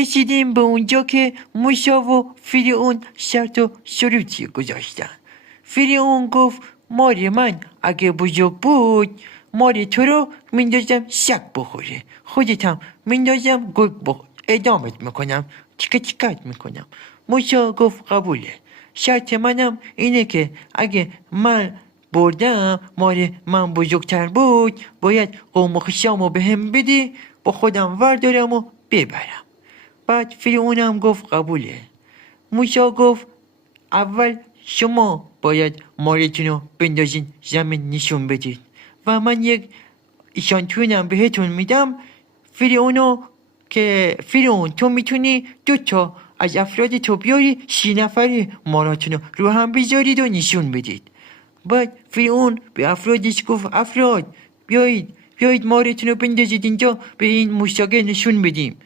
رسیدیم به اونجا که موشا و فرعون شرط و شروطی گذاشتن. فرعون گفت مار من اگه بزرگ بود مار تو رو میندازم شک بخوره، خودتم میندازم گرگ ادامت میکنم، چیکت میکنم. موشا گفت قبوله. شرط منم اینه که اگه من بردم مار من بزرگتر بود باید قوم و خشامو به هم بدی، با خودم وردارم و ببرم. بعد فرعونم گفت قبوله. موسی گفت اول شما باید مارتون رو بندازین زمین نشون بدید و من یک شانتونم بهتون میدم. فرعون تو میتونی 2 از افراد تو بیاری 30 نفر ماراتون رو هم بذارید و نشون بدید. بعد فرعون به افرادش گفت افراد بیایید مارتون رو بندازید اینجا به این موشاگه نشون بدیم.